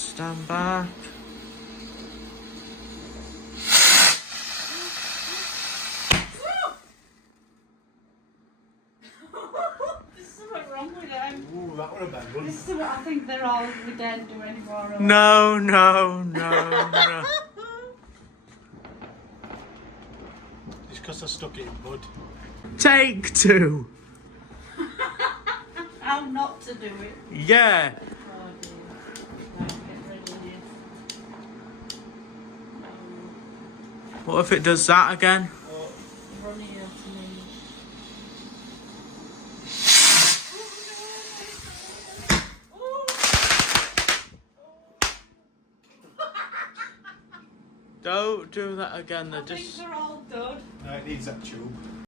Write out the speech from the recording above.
Stand back. There's something wrong with them. Ooh, that was a bad one. I think they're all, we don't do anymore. No, no, no, no. It's because I stuck it in mud. Take two. How not to do it. Yeah. Oh dear. No, get rid of this. What if it does that again? Run here to me. Don't do that again. I They're think just. they're all done. No, it needs that tube.